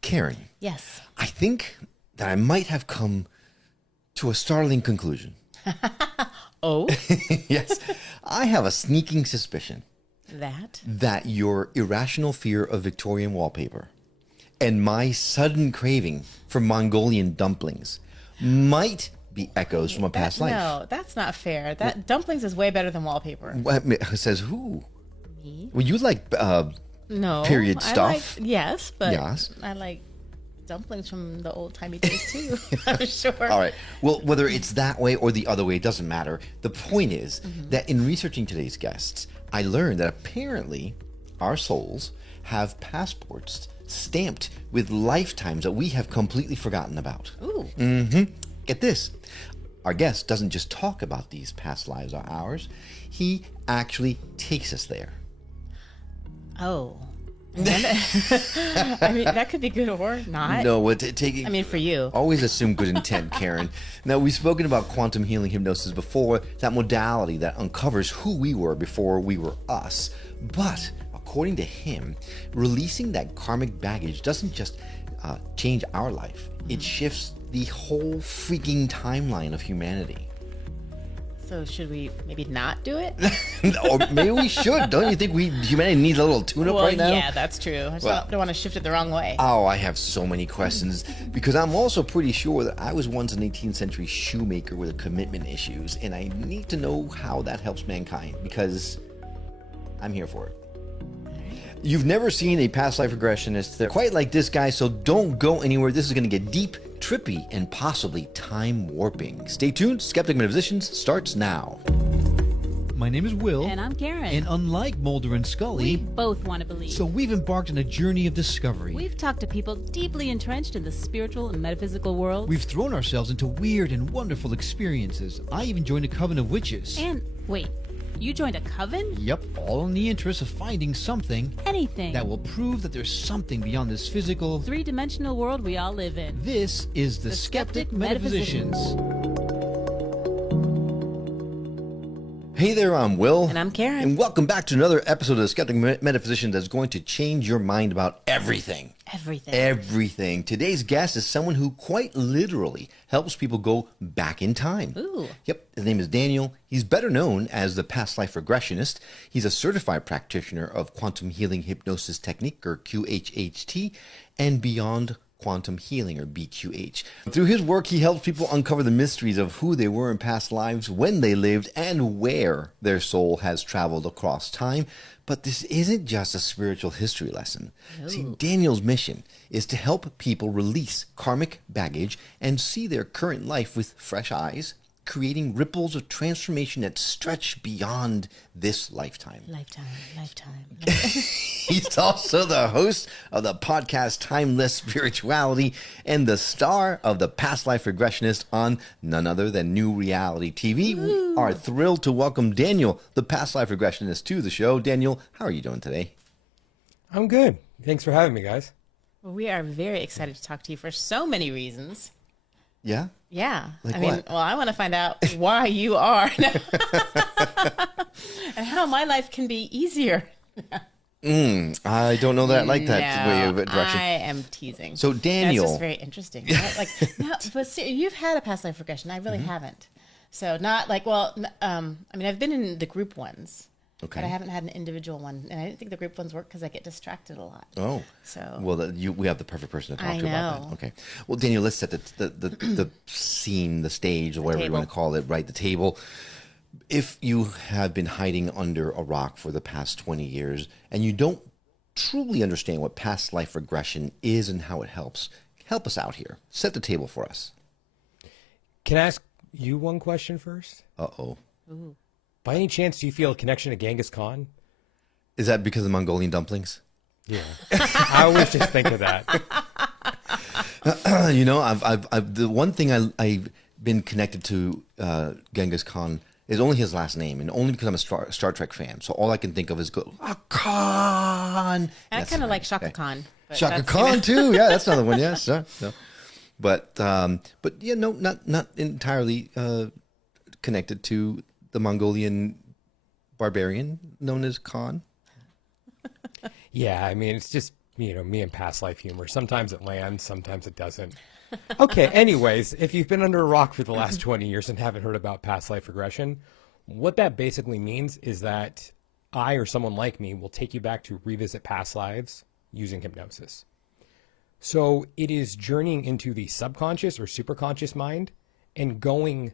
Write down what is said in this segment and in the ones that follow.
Karen. Yes. I think that I might have come to a startling conclusion. Oh? Yes. I have a sneaking suspicion That your irrational fear of Victorian wallpaper and my sudden craving for Mongolian dumplings might be echoes from a past life. No, that's not fair. That dumplings is way better than wallpaper. What, says who? Me? Well, you like No. period stuff. Yes, but Yes. I like dumplings from the old-timey days too. I'm sure. All right. Well, whether it's that way or the other way, it doesn't matter. The point is that in researching today's guests, I learned that apparently our souls have passports stamped with lifetimes that we have completely forgotten about. Ooh. Get this. Our guest doesn't just talk about these past lives or ours. He actually takes us there. Oh. I mean, that could be good or not. No, taking. I mean, for you. Always assume good intent, Karen. Now, we've spoken about quantum healing hypnosis before, that modality that uncovers who we were before we were us. But according to him, releasing that karmic baggage doesn't just change our life. It shifts the whole freaking timeline of humanity. So should we maybe not do it? Or maybe we should. Don't you think humanity needs a little tune-up right now? Yeah, that's true. I just don't want to shift it the wrong way. Oh, I have so many questions because I'm also pretty sure that I was once an 18th century shoemaker with commitment issues, and I need to know how that helps mankind because I'm here for it. You've never seen a past life regressionist. They're quite like this guy, so don't go anywhere. This is going to get deep, trippy, and possibly time warping. Stay tuned. Skeptic Metaphysicians starts now. My name is Will. And I'm Karen. And unlike Mulder and Scully, We both want to believe. so we've embarked on a journey of discovery. We've talked to people deeply entrenched in the spiritual and metaphysical world. We've thrown ourselves into weird and wonderful experiences. I even joined a coven of witches. And wait, you joined a coven? Yep, all in the interest of finding something Anything. that will prove that there's something beyond this physical, three-dimensional world we all live in. This is the Skeptic Metaphysicians. Hey there, I'm Will. And I'm Karen. And welcome back to another episode of the Skeptic Metaphysicians that's going to change your mind about everything. Everything. Everything. Today's guest is someone who quite literally helps people go back in time. Ooh. Yep, his name is Daniel. He's better known as the Past Life Regressionist. He's a certified practitioner of Quantum Healing Hypnosis Technique, or QHHT, and Beyond Quantum Healing, or BQH. Through his work, he helps people uncover the mysteries of who they were in past lives, when they lived, and where their soul has traveled across time. But this isn't just a spiritual history lesson. See, Daniel's mission is to help people release karmic baggage and see their current life with fresh eyes, creating ripples of transformation that stretch beyond this lifetime. Lifetime. He's also the host of the podcast Timeless Spirituality and the star of the Past Life Regressionist on none other than New Reality TV. We are thrilled to welcome Daniel, the Past Life Regressionist, to the show. Daniel, how are you doing today? I'm good. Thanks for having me, guys. Well, we are very excited to talk to you for so many reasons. Yeah? Yeah. Like I mean, what? well, I want to find out why you are and how my life can be easier. I don't know that I like that way of direction. I am teasing. So, Daniel. That's just very interesting. Right? Like, no, but see, you've had a past life regression. I really haven't. So not like, well, I mean, I've been in the group ones. Okay. But I haven't had an individual one, and I didn't think the group ones work because I get distracted a lot. Oh, so well, we have the perfect person to talk to about that. know. Okay, well, Daniel, let's set the scene, the stage, or whatever you want to call it, right? The table. If you have been hiding under a rock for the past 20 years and you don't truly understand what past life regression is and how it helps, help us out here. Set the table for us. Can I ask you one question first? Uh-oh. Ooh. By any chance, do you feel a connection to Genghis Khan? Is that because of Mongolian dumplings? Yeah, I always just think of that. You know, I've the one thing I've been connected to Genghis Khan is only his last name, and only because I'm a Star Trek fan. So all I can think of is go Khan. And I kind of like Shaka Khan. but Shaka that's, Khan too. Yeah, that's another one. Yes, no. But yeah, no, not entirely connected to the Mongolian barbarian known as Khan. Yeah, I mean, it's just me and past life humor. Sometimes it lands, sometimes it doesn't. Okay, anyways, if you've been under a rock for the last 20 years and haven't heard about past life regression, what that basically means is that I or someone like me will take you back to revisit past lives using hypnosis. So it is journeying into the subconscious or superconscious mind and going,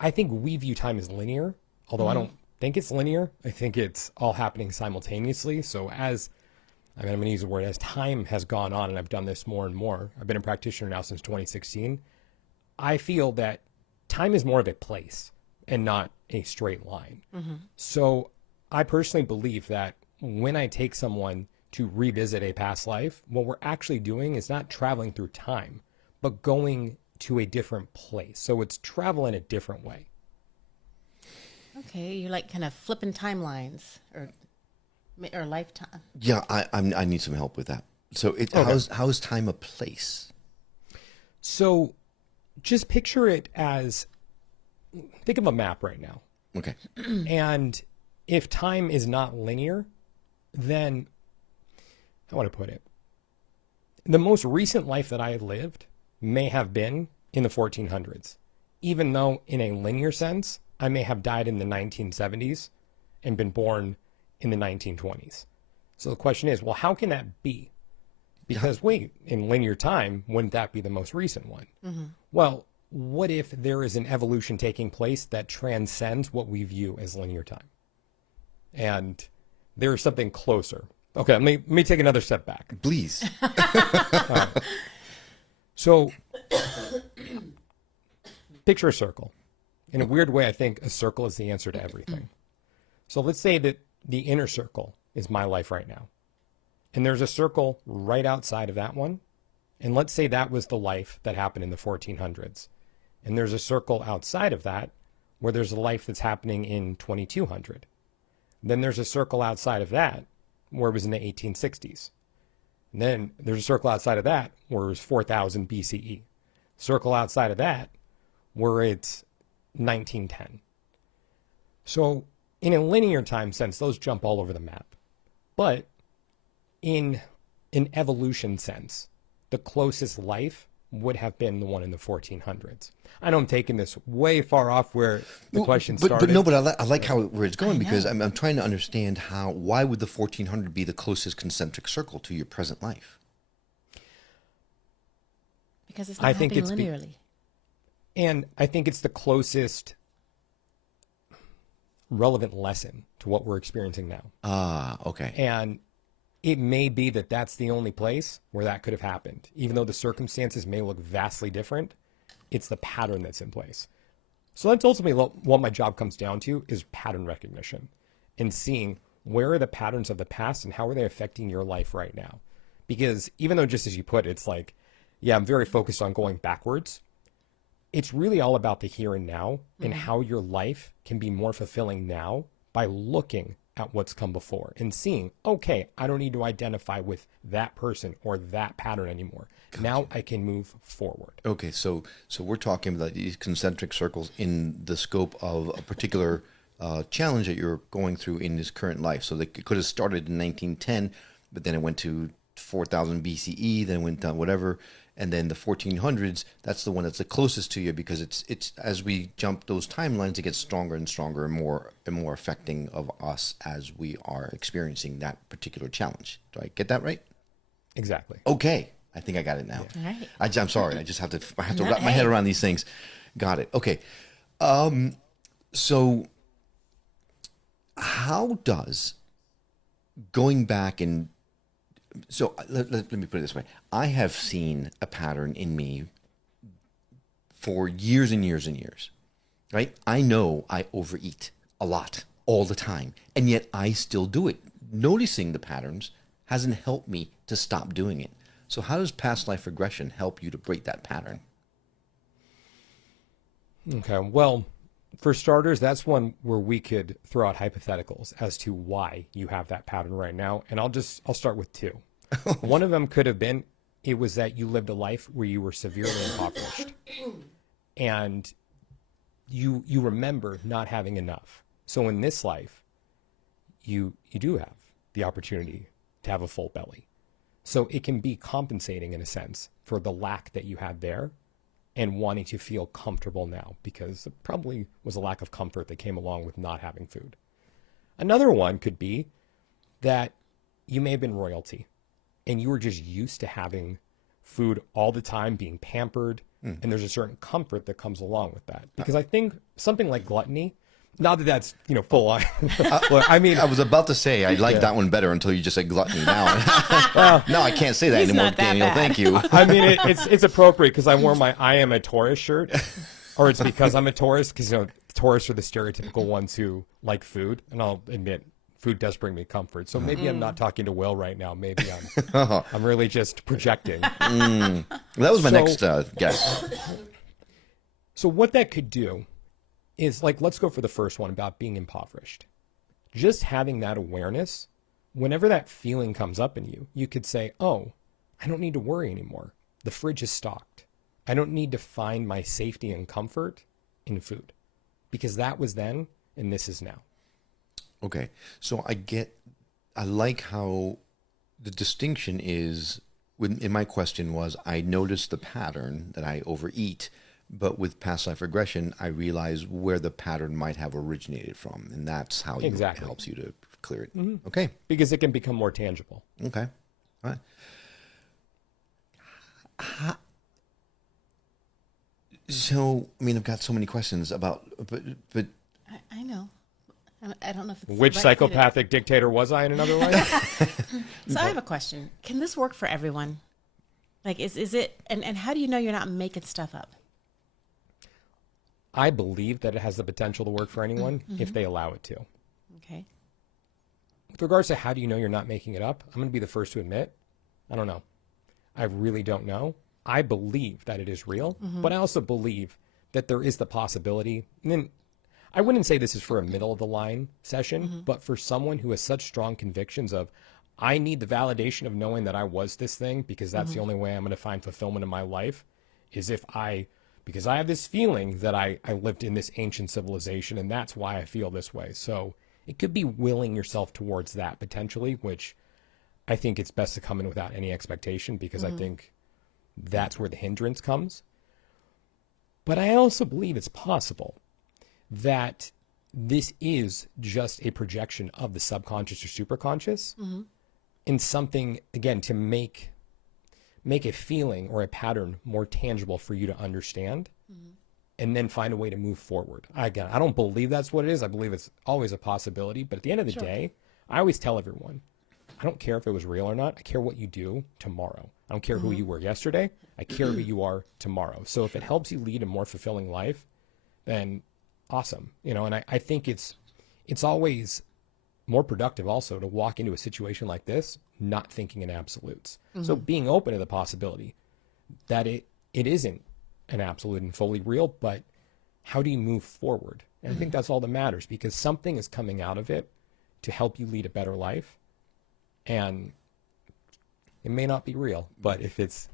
I think we view time as linear, although I don't think it's linear. I think it's all happening simultaneously. So I'm going to use the word, as time has gone on, and I've done this more and more, I've been a practitioner now since 2016, I feel that time is more of a place and not a straight line. So I personally believe that when I take someone to revisit a past life, what we're actually doing is not traveling through time, but going to a different place. So it's travel in a different way. Okay, you're like kind of flipping timelines or lifetime. Yeah, I need some help with that. So how is time a place? So just picture it as, think of a map right now. Okay. And if time is not linear, then how would I put it? The most recent life that I lived may have been in the 1400s, even though in a linear sense, I may have died in the 1970s and been born in the 1920s. So the question is, well, how can that be? Because wait, in linear time, wouldn't that be the most recent one? Well, what if there is an evolution taking place that transcends what we view as linear time? And there is something closer. Okay, let me take another step back. Please. So picture a circle. In a weird way, I think a circle is the answer to everything. So let's say that the inner circle is my life right now. And there's a circle right outside of that one. And let's say that was the life that happened in the 1400s. And there's a circle outside of that where there's a life that's happening in 2200. Then there's a circle outside of that where it was in the 1860s. And then there's a circle outside of that where it was 4000 BCE. Circle outside of that where it's 1910. So in a linear time sense, those jump all over the map. But in an evolution sense, the closest life would have been the one in the 1400s. I know I'm taking this way far off where the question started. But no, but I like where it's going, because I'm trying to understand why would the 1400 be the closest concentric circle to your present life? Because it's not happening linearly. And I think it's the closest relevant lesson to what we're experiencing now. Ah, okay. And it may be that that's the only place where that could have happened. Even though the circumstances may look vastly different, it's the pattern that's in place. So that's ultimately what my job comes down to, is pattern recognition and seeing where are the patterns of the past and how are they affecting your life right now. Because even though, just as you put it, it's like, yeah, I'm very focused on going backwards. It's really all about the here and now and how your life can be more fulfilling now by looking at what's come before and seeing, okay, I don't need to identify with that person or that pattern anymore. Gotcha. Now I can move forward. Okay, so we're talking about these concentric circles in the scope of a particular challenge that you're going through in this current life. So it could have started in 1910, but then it went to 4000 BCE, then it went down whatever, and then the 1400s, that's the one that's the closest to you, because it's as we jump those timelines, it gets stronger and stronger and more affecting of us as we are experiencing that particular challenge. Do I get that right? Exactly. Okay, I think I got it now. Yeah. Right. I'm sorry, I have to wrap my head around these things. Got it. Okay. So how does going back and so let me put it this way. I have seen a pattern in me for years and years and years, right? I know I overeat a lot all the time, and yet I still do it. Noticing the patterns hasn't helped me to stop doing it. So how does past life regression help you to break that pattern? Okay, well, for starters, that's one where we could throw out hypotheticals as to why you have that pattern right now. And I'll start with two. One of them could have been, it was that you lived a life where you were severely impoverished and you remember not having enough. So in this life, you do have the opportunity to have a full belly. So it can be compensating in a sense for the lack that you had there and wanting to feel comfortable now, because it probably was a lack of comfort that came along with not having food. Another one could be that you may have been royalty and you were just used to having food all the time, being pampered, and there's a certain comfort that comes along with that. Because I think something like gluttony, not that that's, full on. Look, I mean, I was about to say I like that one better until you just said gluttony. Now, no, I can't say that He's anymore, not that Daniel. bad. Thank you. I mean, it's appropriate because I wore my I am a Taurus shirt, or it's because I'm a Taurus, because Taurus are the stereotypical ones who like food, and I'll admit food does bring me comfort. So maybe I'm not talking to Will right now. Maybe I'm really just projecting. That was my next guess. So what that could do is, like, let's go for the first one about being impoverished. Just having that awareness, whenever that feeling comes up in you, you could say, oh, I don't need to worry anymore. The fridge is stocked. I don't need to find my safety and comfort in food, because that was then and this is now. Okay, so I like how the distinction is, in my question was, I noticed the pattern that I overeat, but with past life regression, I realize where the pattern might have originated from, and that's how it helps you to clear it. Mm-hmm. Okay. Because it can become more tangible. Okay. All right. So, I mean, I've got so many questions about, but I know. I don't know if it's which the right way to- psychopathic dictator was I in another life? So I have a question. Can this work for everyone? Like, is it, and how do you know you're not making stuff up? I believe that it has the potential to work for anyone if they allow it to. Okay. With regards to how do you know you're not making it up, I'm going to be the first to admit, I don't know. I really don't know. I believe that it is real, but I also believe that there is the possibility. And then I wouldn't say this is for a middle of the line session, but for someone who has such strong convictions of, I need the validation of knowing that I was this thing, because that's the only way I'm going to find fulfillment in my life, is because I have this feeling that I lived in this ancient civilization, and that's why I feel this way. So it could be willing yourself towards that potentially, which I think it's best to come in without any expectation, because I think that's where the hindrance comes. But I also believe it's possible that this is just a projection of the subconscious or superconscious in something, again, to make a feeling or a pattern more tangible for you to understand, and then find a way to move forward. Again, I don't believe that's what it is. I believe it's always a possibility. But at the end of the day, I always tell everyone, I don't care if it was real or not. I care what you do tomorrow. I don't care who you were yesterday. I care who you are tomorrow. So if it helps you lead a more fulfilling life, then awesome. And I think it's always more productive also to walk into a situation like this not thinking in absolutes. So being open to the possibility that it isn't an absolute and fully real, but how do you move forward? And I think that's all that matters, because something is coming out of it to help you lead a better life. And it may not be real, but if it's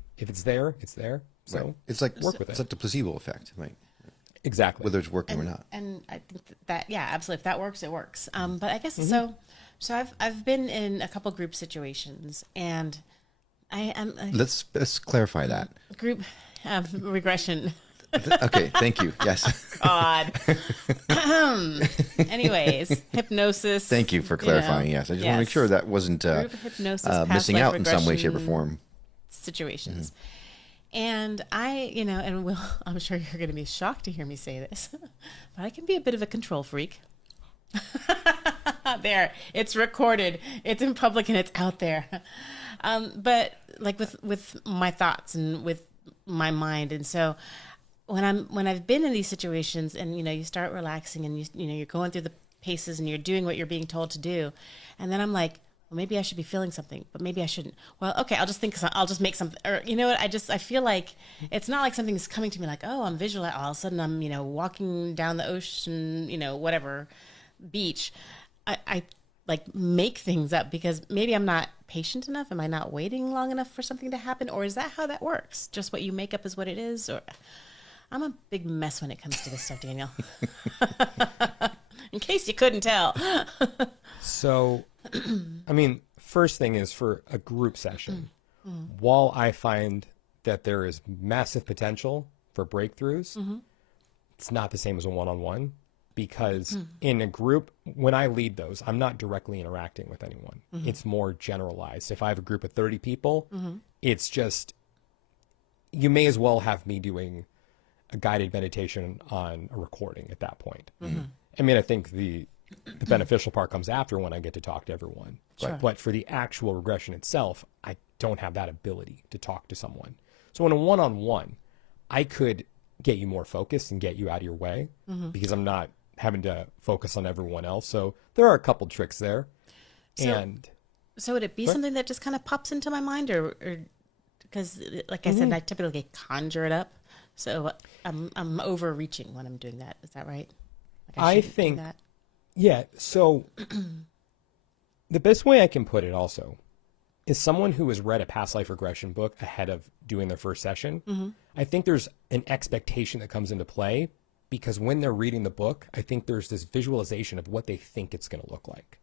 there, it's there. So it's like work with it. It's like the placebo effect, right? Exactly. Whether it's working or not. And I think that yeah, absolutely. If that works, it works. But I guess so I've been in a couple group situations, and I am Let's clarify that. group regression. Okay, thank you. Yes. God. Anyways, hypnosis. Thank you for clarifying. Yes, I just want to make sure that wasn't Group hypnosis, past missing life out in some way, shape, or regression form. situations. And I, and Will, I'm sure you're going to be shocked to hear me say this, but I can be a bit of a control freak. There, it's recorded, it's in public, and it's out there. But like with my thoughts and with my mind, and so when I've been in these situations, and you start relaxing, and you're going through the paces, and you're doing what you're being told to do, and then I'm like, well, maybe I should be feeling something, but maybe I shouldn't. Well, okay, I'll just make something, or you know what? I feel like it's not like something's coming to me like, oh, I'm visualizing. All of a sudden, I'm walking down the ocean, whatever beach. I like make things up because maybe I'm not patient enough. Am I not waiting long enough for something to happen, or is that how that works? Just what you make up is what it is, or I'm a big mess when it comes to this stuff, Daniel. In case you couldn't tell. So, I mean, first thing is, for a group session, while I find that there is massive potential for breakthroughs, it's not the same as a one-on-one, because in a group, when I lead those, I'm not directly interacting with anyone. It's more generalized. If I have a group of 30 people, it's just, you may as well have me doing a guided meditation on a recording at that point. I mean, I think the beneficial part comes after, when I get to talk to everyone. But for the actual regression itself, I don't have that ability to talk to someone. So in a one-on-one, I could get you more focused and get you out of your way, because I'm not having to focus on everyone else. So there are a couple tricks there. So would it be something that just kind of pops into my mind, or because like I said, I typically conjure it up. So I'm overreaching when I'm doing that. Is that right? Like I think, yeah. So the best way I can put it also is someone who has read a past life regression book ahead of doing their first session. I think there's an expectation that comes into play, because when they're reading the book, I think there's this visualization of what they think it's going to look like.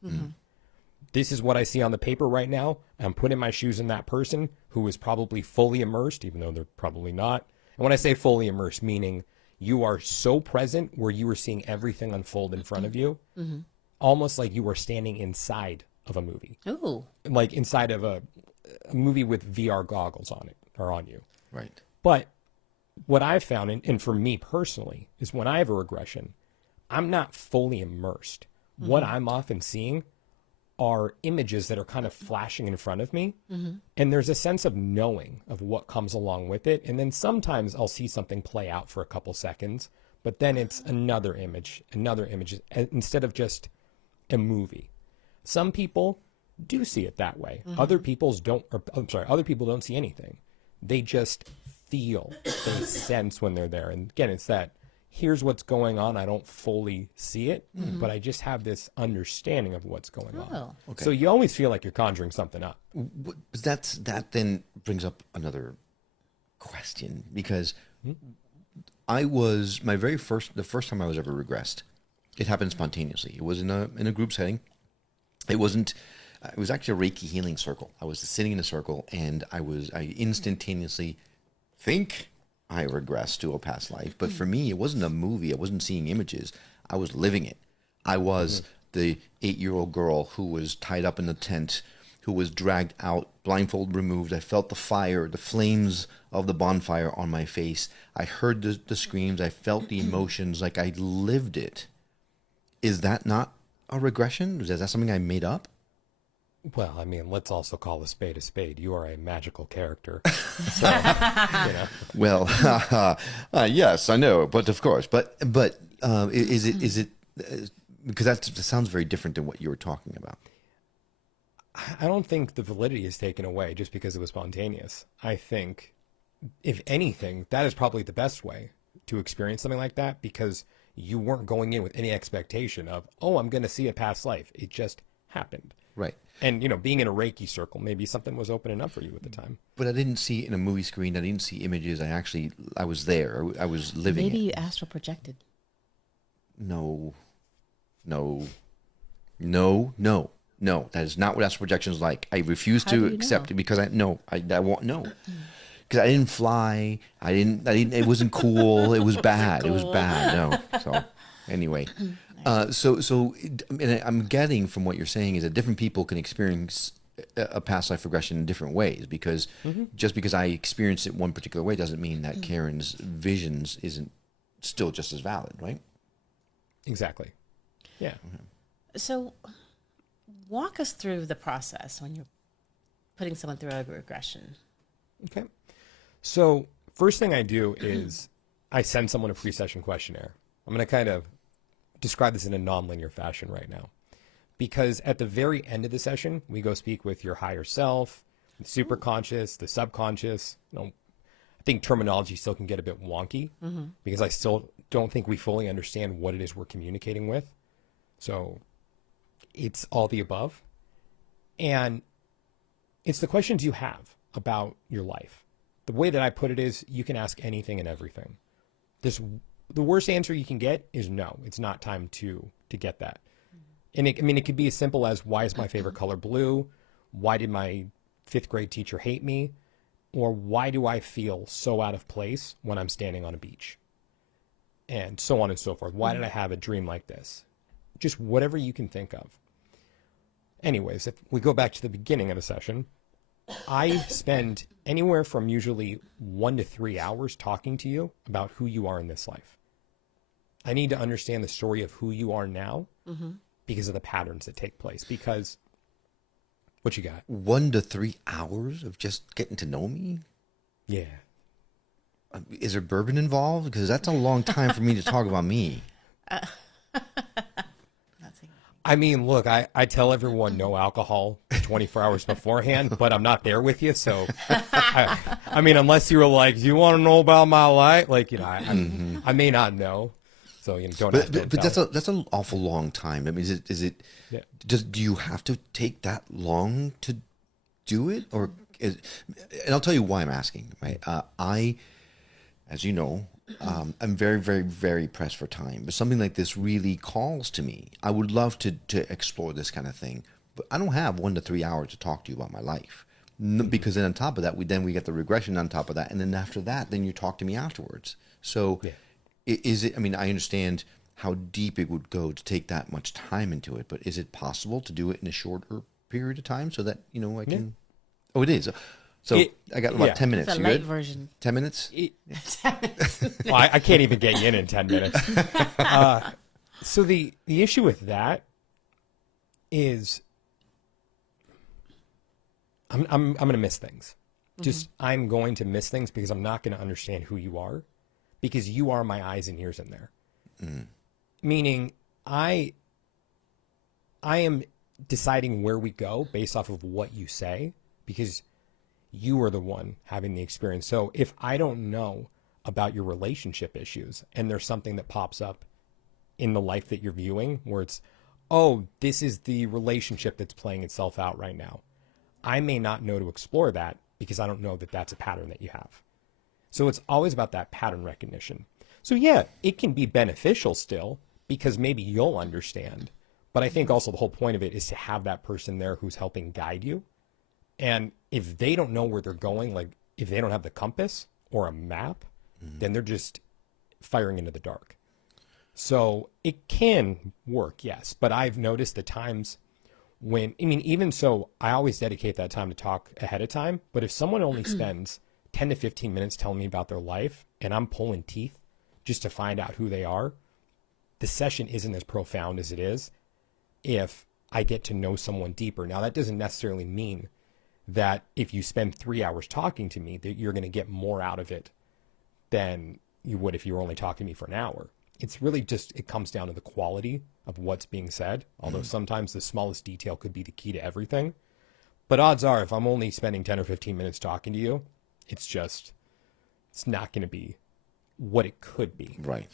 This is what I see on the paper right now. I'm putting my shoes in that person who is probably fully immersed, even though they're probably not. And when I say fully immersed, meaning you are so present where you are seeing everything unfold in front of you, almost like you are standing inside of a movie. Ooh. Like inside of a movie with VR goggles on it, or on you. Right. But what I've found, and for me personally, is when I have a regression, I'm not fully immersed. What I'm often seeing are images that are kind of flashing in front of me. And there's a sense of knowing of what comes along with it. And then sometimes I'll see something play out for a couple seconds, but then it's another image, instead of just a movie. Some people do see it that way. Other people don't see anything. They just feel, they sense when they're there. And again, it's that, here's what's going on. I don't fully see it, but I just have this understanding of what's going on. Okay. So you always feel like you're conjuring something up. That then brings up another question, because the first time I was ever regressed, it happened spontaneously. It was in a group setting. It was actually a Reiki healing circle. I was sitting in a circle, and I instantaneously think I regressed to a past life. But for me, it wasn't a movie. I wasn't seeing images. I was living it. I was the 8-year-old girl who was tied up in the tent, who was dragged out, blindfold removed. I felt the fire, the flames of the bonfire on my face. I heard the screams. I felt the emotions, like I lived it. Is that not a regression? Is that something I made up? Well, I mean, let's also call a spade a spade. You are a magical character. So, you know. Well, yes, I know, but of course, but is it because that sounds very different than what you were talking about. I don't think the validity is taken away just because it was spontaneous. I think, if anything, that is probably the best way to experience something like that, because you weren't going in with any expectation of, oh, I'm going to see a past life. It just happened. Right. And, being in a Reiki circle, maybe something was opening up for you at the time. But I didn't see it in a movie screen. I didn't see images. I was there. I was living Maybe it. you astral projected. No. That is not what astral projection is like. I refuse to accept it, because I won't know. Because I didn't fly. I didn't. It wasn't cool. It was bad. It was bad. No. So anyway. And I'm getting from what you're saying is that different people can experience a past life regression in different ways, because just because I experienced it one particular way doesn't mean that Karen's visions isn't still just as valid, right? Exactly. Yeah. So walk us through the process when you're putting someone through a regression. Okay. So first thing I do is I send someone a pre-session questionnaire. I'm going to kind of describe this in a nonlinear fashion right now, because at the very end of the session, we go speak with your higher self, the superconscious, the subconscious. I think terminology still can get a bit wonky, because I still don't think we fully understand what it is we're communicating with. So it's all the above. And it's the questions you have about your life. The way that I put it is, you can ask anything and everything. The worst answer you can get is no, it's not time to get that. And it could be as simple as, why is my favorite color blue? Why did my 5th grade teacher hate me? Or why do I feel so out of place when I'm standing on a beach? And so on and so forth. Why did I have a dream like this? Just whatever you can think of. Anyways, if we go back to the beginning of the session, I spend anywhere from usually 1 to 3 hours talking to you about who you are in this life. I need to understand the story of who you are now because of the patterns that take place. Because, what you got? 1 to 3 hours of just getting to know me? Yeah. Is there bourbon involved? Because that's a long time for me to talk about me. I mean, look, I tell everyone no alcohol 24 hours beforehand, but I'm not there with you. So, I mean, unless you were like, do you want to know about my life? Like, you know, I may not know. So, you know, don't ask, don't But tell. that's an awful long time. I mean, Yeah. do you have to take that long to do it? And I'll tell you why I'm asking, right? As you know, I'm very, very, very pressed for time. But something like this really calls to me. I would love to explore this kind of thing. But I don't have 1 to 3 hours to talk to you about my life. Because then on top of that, we get the regression on top of that. And then after that, then you talk to me afterwards. So is it, I mean, I understand how deep it would go to take that much time into it. But is it possible to do it in a shorter period of time so that, you know, I can... Yeah. Oh, it is. So I got about 10 minutes. It's a You light good? version. 10 minutes? Well, I can't even get you in 10 minutes. So the issue with that is I'm going to miss things. Just I'm going to miss things because I'm not going to understand who you are, because you are my eyes and ears in there. Meaning I am deciding where we go based off of what you say, because you are the one having the experience. So if I don't know about your relationship issues and there's something that pops up in the life that you're viewing where it's, oh, this is the relationship that's playing itself out right now, I may not know to explore that because I don't know that that's a pattern that you have. So it's always about that pattern recognition. So yeah, it can be beneficial still because maybe you'll understand. But I think also the whole point of it is to have that person there who's helping guide you. And if they don't know where they're going, like if they don't have the compass or a map, then they're just firing into the dark. So it can work, yes. But I've noticed the times when, I mean, even so, I always dedicate that time to talk ahead of time. But if someone only spends 10 to 15 minutes telling me about their life and I'm pulling teeth just to find out who they are, the session isn't as profound as it is if I get to know someone deeper. Now, that doesn't necessarily mean that if you spend 3 hours talking to me, that you're going to get more out of it than you would if you were only talking to me for an hour. It's really just, it comes down to the quality of what's being said. Although sometimes the smallest detail could be the key to everything. But odds are, if I'm only spending 10 or 15 minutes talking to you, it's not going to be what it could be. Right.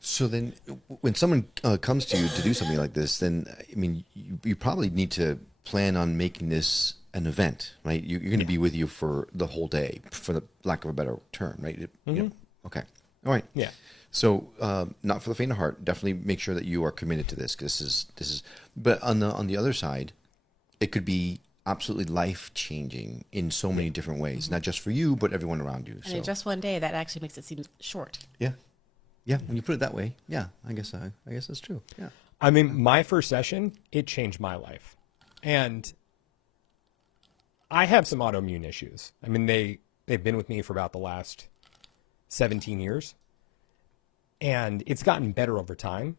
So then when someone comes to you to do something like this, then, I mean, you probably need to plan on making this an event, right? You're going to be with you for the whole day, for the lack of a better term, right? You know, okay. All right. Yeah. So, not for the faint of heart. Definitely make sure that you are committed to this, because this is. But on the other side, it could be absolutely life changing in so many different ways, not just for you, but everyone around you. And in just one day, that actually makes it seem short. Yeah. When you put it that way, yeah, I guess that's true. Yeah. I mean, my first session, it changed my life, and I have some autoimmune issues. I mean, they've been with me for about the last 17 years, and it's gotten better over time.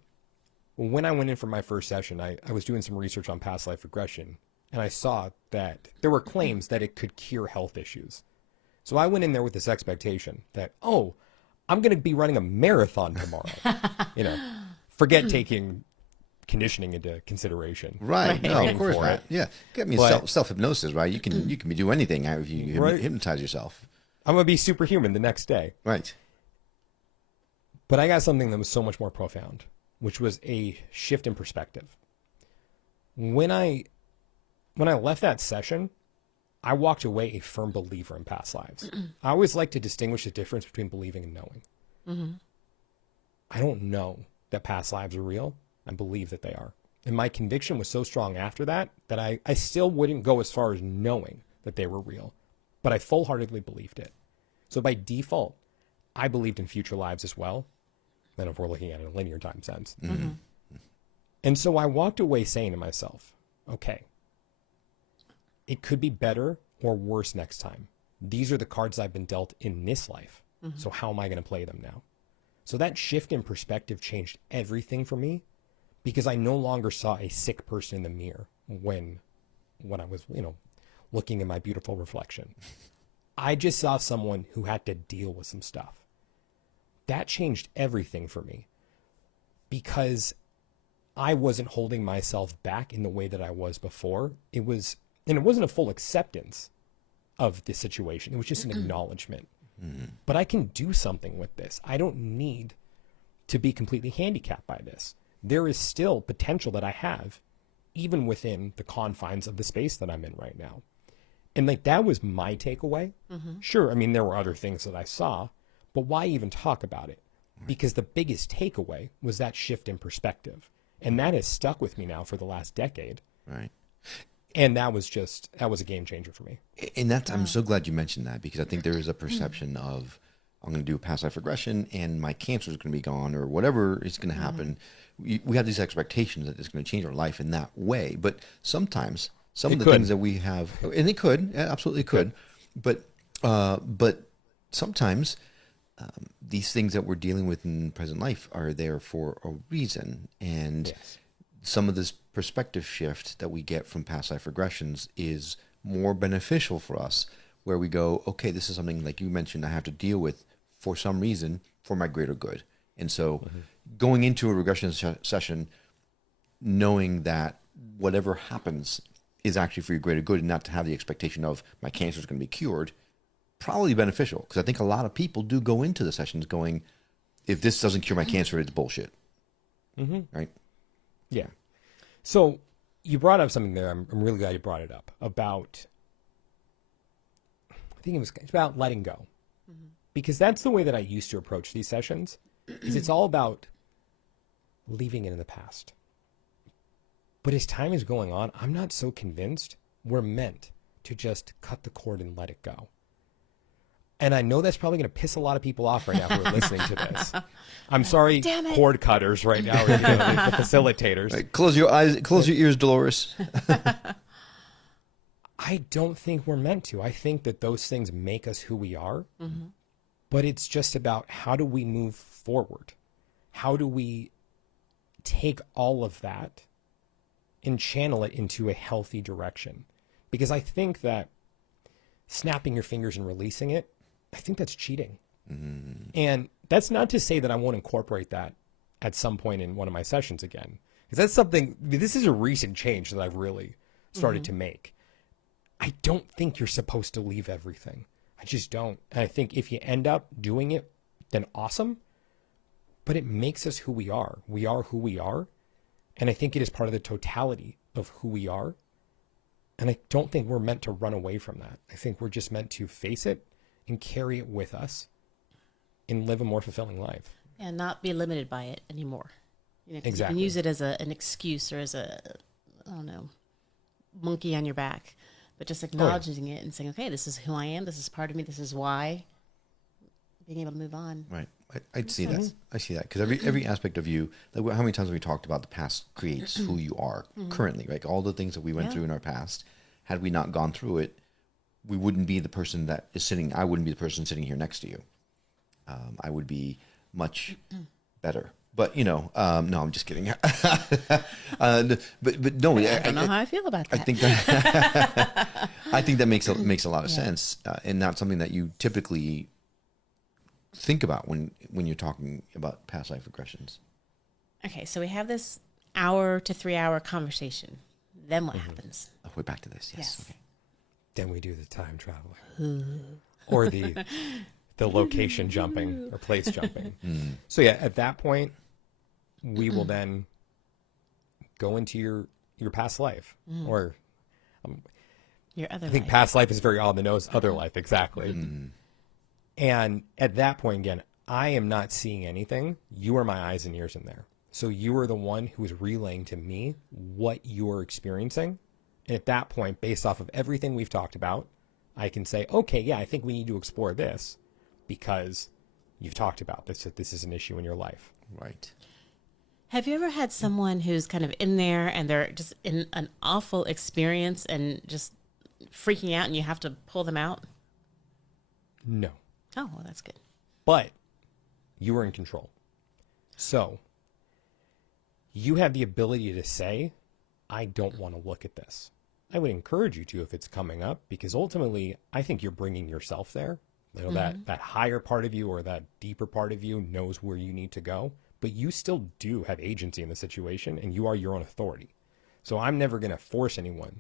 When I went in for my first session, I was doing some research on past life regression, and I saw that there were claims that it could cure health issues. So I went in there with this expectation that, oh, I'm going to be running a marathon tomorrow. You know, forget taking conditioning into consideration. Right. No, of course for not. it. Yeah. I mean, But- self-hypnosis, right? You can do anything if you Right. hypnotize yourself. I'm going to be superhuman the next day. Right. But I got something that was so much more profound, which was a shift in perspective. When I left that session, I walked away a firm believer in past lives. I always like to distinguish the difference between believing and knowing. I don't know that past lives are real. I believe that they are. And my conviction was so strong after that I still wouldn't go as far as knowing that they were real. but I full-heartedly believed it. So by default, I believed in future lives as well. Then if we're looking at it in a linear time sense. Mm-hmm. And so I walked away saying to myself, okay, it could be better or worse next time. These are the cards I've been dealt in this life. So how am I going to play them now? So that shift in perspective changed everything for me, because I no longer saw a sick person in the mirror when I was, looking at my beautiful reflection. I just saw someone who had to deal with some stuff. That changed everything for me, because I wasn't holding myself back in the way that I was before. It wasn't a full acceptance of the situation. It was just an acknowledgement. But I can do something with this. I don't need to be completely handicapped by this. There is still potential that I have, even within the confines of the space that I'm in right now. And that was my takeaway. Sure, I mean, there were other things that I saw, but why even talk about it? Because the biggest takeaway was that shift in perspective. And that has stuck with me now for the last decade. Right. And that was a game changer for me. And I'm so glad you mentioned that, because I think there is a perception of, I'm going to do a past life regression and my cancer is going to be gone, or whatever is going to happen. We have these expectations that it's going to change our life in that way. But sometimes some of the things that we have, and it could, absolutely could, but sometimes these things that we're dealing with in present life are there for a reason. And some of this perspective shift that we get from past life regressions is more beneficial for us, where we go, okay, this is something, like you mentioned, I have to deal with for some reason for my greater good. And so going into a regression session, knowing that whatever happens is actually for your greater good, and not to have the expectation of my cancer is going to be cured, probably beneficial. Because I think a lot of people do go into the sessions going, if this doesn't cure my cancer, it's bullshit. Right? Yeah. So you brought up something there. I'm really glad you brought it up about, I think it's about letting go. Because that's the way that I used to approach these sessions, is it's all about leaving it in the past. But as time is going on, I'm not so convinced we're meant to just cut the cord and let it go. And I know that's probably going to piss a lot of people off right now who are listening to this. I'm sorry, cord cutters right now, or, the facilitators. Right, close your eyes, close your ears, Dolores. I don't think we're meant to. I think that those things make us who we are. But it's just about, how do we move forward? How do we take all of that and channel it into a healthy direction? Because I think that snapping your fingers and releasing it, I think that's cheating. And that's not to say that I won't incorporate that at some point in one of my sessions again. Because that's something, this is a recent change that I've really started to make. I don't think you're supposed to leave everything. I just don't. And I think if you end up doing it, then awesome. But it makes us who we are. We are who we are. And I think it is part of the totality of who we are. And I don't think we're meant to run away from that. I think we're just meant to face it and carry it with us and live a more fulfilling life. And not be limited by it anymore. 'Cause Exactly. You can use it as an excuse, or as monkey on your back. But just acknowledging it and saying, okay, this is who I am. This is part of me. This is why. Being able to move on. Right. I see that. I see that. Because every aspect of you, like, how many times have we talked about the past creates who you are currently, right? All the things that we went through in our past, had we not gone through it, we wouldn't be the person that is sitting, I wouldn't be the person sitting here next to you. I would be much better. But, no, I'm just kidding. But no, I don't know how I feel about that. I think that makes a lot of sense, and not something that you typically think about when you're talking about past life regressions. Okay, so we have this hour to 3 hour conversation. Then what happens? Oh, we're back to this. Yes. Okay. Then we do the time traveling. Or the location jumping, or place jumping. So yeah, at that point, we will then go into your past life, or Your other I think life. past life is very on the nose. Other life, exactly. And at that point, again, I am not seeing anything. You are my eyes and ears in there. So you are the one who is relaying to me what you're experiencing. And at that point, based off of everything we've talked about, I can say, okay, yeah, I think we need to explore this because you've talked about this, that this is an issue in your life. Right. Have you ever had someone who's kind of in there and they're just in an awful experience and just freaking out and you have to pull them out? No. Oh, well, that's good. But you are in control. So you have the ability to say, I don't want to look at this. I would encourage you to if it's coming up, because ultimately I think you're bringing yourself there. You know, that higher part of you or that deeper part of you knows where you need to go, but you still do have agency in the situation and you are your own authority. So I'm never going to force anyone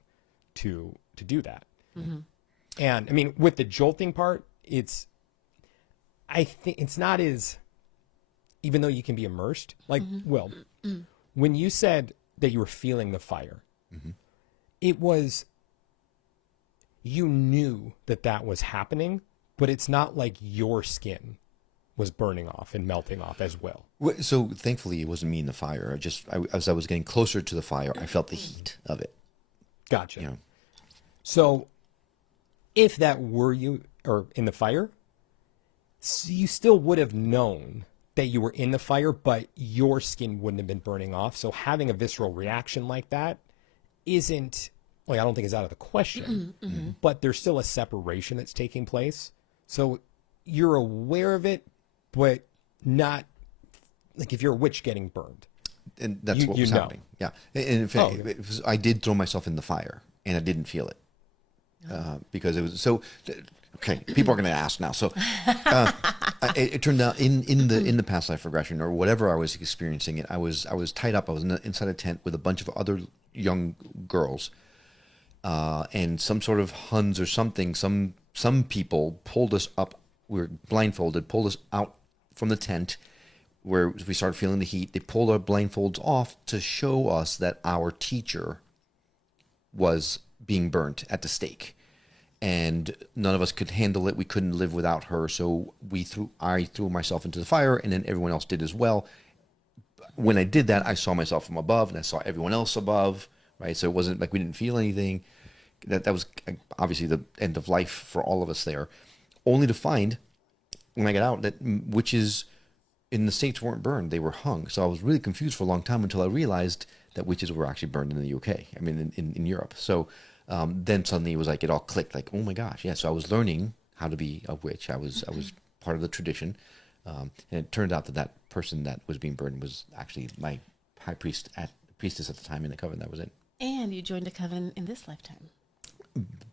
to do that. And I mean, with the jolting part, I think it's not as, even though you can be immersed, like, Will, when you said that you were feeling the fire, it was, you knew that that was happening, but it's not like your skin was burning off and melting off as well. So thankfully it wasn't me in the fire. As I was getting closer to the fire, I felt the heat of it. Gotcha. You know? So if that were you or in the fire, you still would have known that you were in the fire, but your skin wouldn't have been burning off. So having a visceral reaction like that isn't, like, I don't think is out of the question, but there's still a separation that's taking place. So you're aware of it, but not like if you're a witch getting burned. And that's what was happening. Yeah. And in fact, I did throw myself in the fire and I didn't feel it because it was so, okay, people are going to ask now. So it turned out in the past life regression or whatever I was experiencing it, I was tied up. I was inside a tent with a bunch of other young girls and some sort of Huns or something. Some people pulled us up. We were blindfolded, pulled us out from the tent where we started feeling the heat. They pulled our blindfolds off to show us that our teacher was being burnt at the stake. And none of us could handle it. We couldn't live without her. So I threw myself into the fire, and then everyone else did as well. When I did that, I saw myself from above, and I saw everyone else above, right? So it wasn't like we didn't feel anything. That was obviously the end of life for all of us there. Only to find, when I got out, that witches in the States weren't burned. They were hung. So I was really confused for a long time until I realized that witches were actually burned in the UK. I mean, in Europe. So then suddenly it was like, it all clicked. Like, oh my gosh, yeah. So I was learning how to be a witch. I was part of the tradition. And it turned out that person that was being burned was actually my high priestess at the time in the coven that was in. And you joined a coven in this lifetime.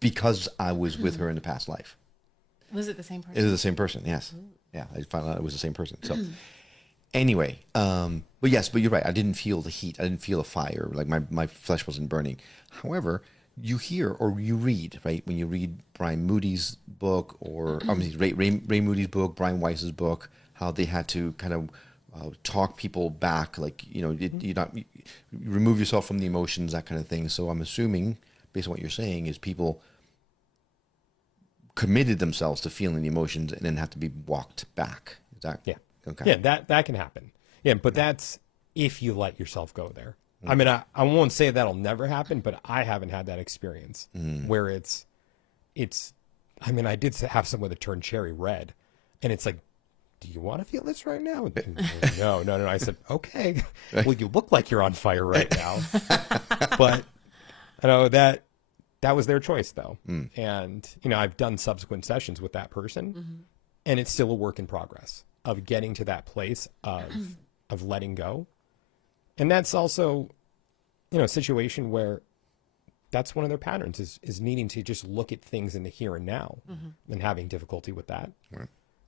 Because I was with her in the past life. Was it the same person? It was the same person, yes. Yeah, I found out it was the same person. So anyway, but you're right. I didn't feel the heat. I didn't feel a fire. Like my flesh wasn't burning. However, you hear or you read, right? When you read Brian Moody's book or Ray Moody's book, Brian Weiss's book, how they had to kind of talk people back, like, you remove yourself from the emotions, that kind of thing. So I'm assuming, based on what you're saying, is people committed themselves to feeling the emotions and then have to be walked back. Is that okay? Yeah, that can happen. Yeah, but that's if you let yourself go there. I mean, I won't say that'll never happen, but I haven't had that experience where it's. I mean, I did have someone that turned cherry red, and it's like, do you want to feel this right now? No. I said, okay. Well, you look like you're on fire right now, but I know that was their choice, though. And, I've done subsequent sessions with that person, and it's still a work in progress of getting to that place of letting go. And that's also, a situation where that's one of their patterns is needing to just look at things in the here and now and having difficulty with that. Right.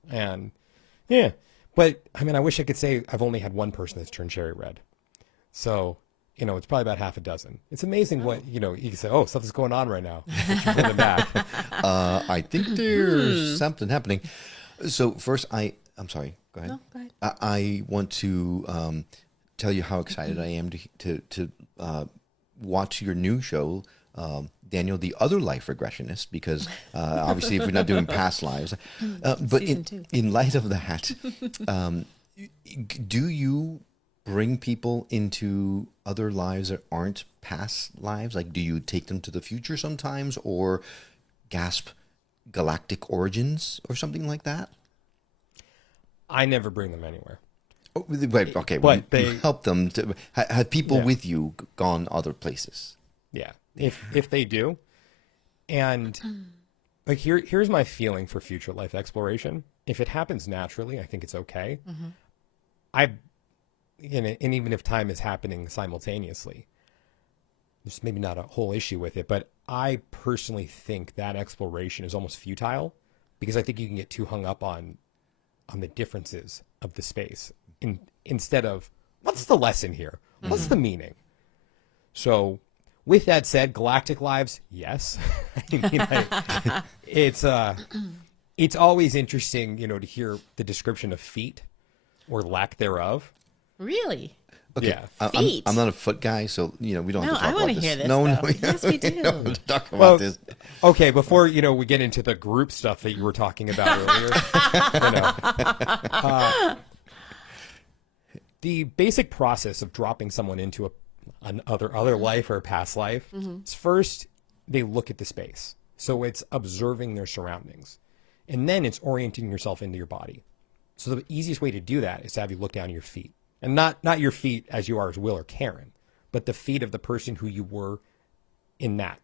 And, yeah. But, I mean, I wish I could say I've only had one person that's turned cherry red. So, it's probably about half a dozen. It's amazing what, you can say, oh, something's going on right now. But you bring it back. I think there's something happening. So first, I'm sorry, go ahead. No, go ahead. I want to tell you how excited I am to watch your new show, Daniel, the Other Life Regressionist, because obviously if we're not doing past lives. But in light of that, do you bring people into other lives that aren't past lives? Like, do you take them to the future sometimes, or gasp, galactic origins or something like that? I never bring them anywhere. Oh, wait, okay, But well, you they- help them to have people Yeah. with you gone other places. Yeah, if they do, and like here's my feeling for future life exploration. If it happens naturally, I think it's okay. And even if time is happening simultaneously, there's maybe not a whole issue with it. But I personally think that exploration is almost futile because I think you can get too hung up on the differences of the space instead of what's the lesson here, what's the meaning. So. With that said, galactic lives, yes. I mean, it's always interesting, to hear the description of feet or lack thereof. Really? Okay, Yeah. Feet. I'm not a foot guy, so we don't No, have to talk I about wanna this. hear this, No, though. Yes, we do. don't have to talk about Well, this. Okay, before we get into the group stuff that you were talking about earlier, the basic process of dropping someone into another life or a past life is first they look at the space. So it's observing their surroundings, and then it's orienting yourself into your body. So the easiest way to do that is to have you look down at your feet, and not your feet as you are as Will or Karen, but the feet of the person who you were in that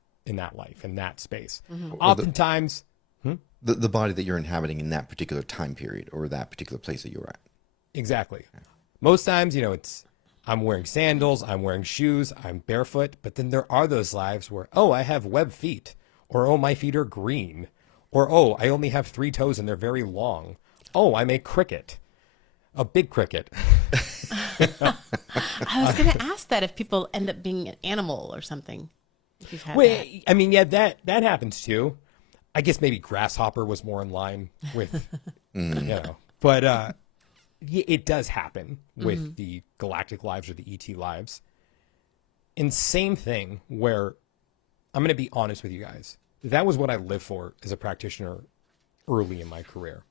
life, in that space. Oftentimes, The body that you're inhabiting in that particular time period or that particular place that you're at. exactly. Most times, it's I'm wearing sandals, I'm wearing shoes, I'm barefoot, but then there are those lives where, oh, I have web feet, or oh, my feet are green, or oh, I only have 3 toes and they're very long. Oh, I'm a cricket, a big cricket. I was going to ask that if people end up being an animal or something. If you've had that. Wait, I mean, yeah, that happens too. I guess maybe grasshopper was more in line with, but it does happen with the galactic lives or the ET lives. And same thing where I'm going to be honest with you guys. That was what I lived for as a practitioner early in my career.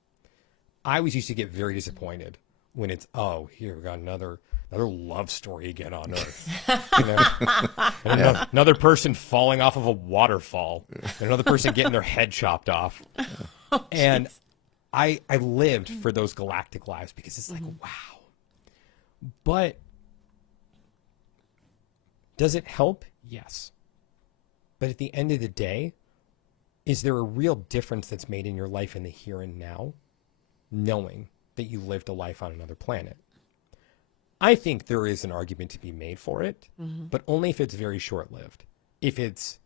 I was used to get very disappointed when it's, oh, here we got another love story again on Earth. And another person falling off of a waterfall, and another person getting their head chopped off. And I lived for those galactic lives because it's like, wow. But does it help? Yes. But at the end of the day, is there a real difference that's made in your life in the here and now, knowing that you lived a life on another planet? I think there is an argument to be made for it, but only if it's very short-lived. If it's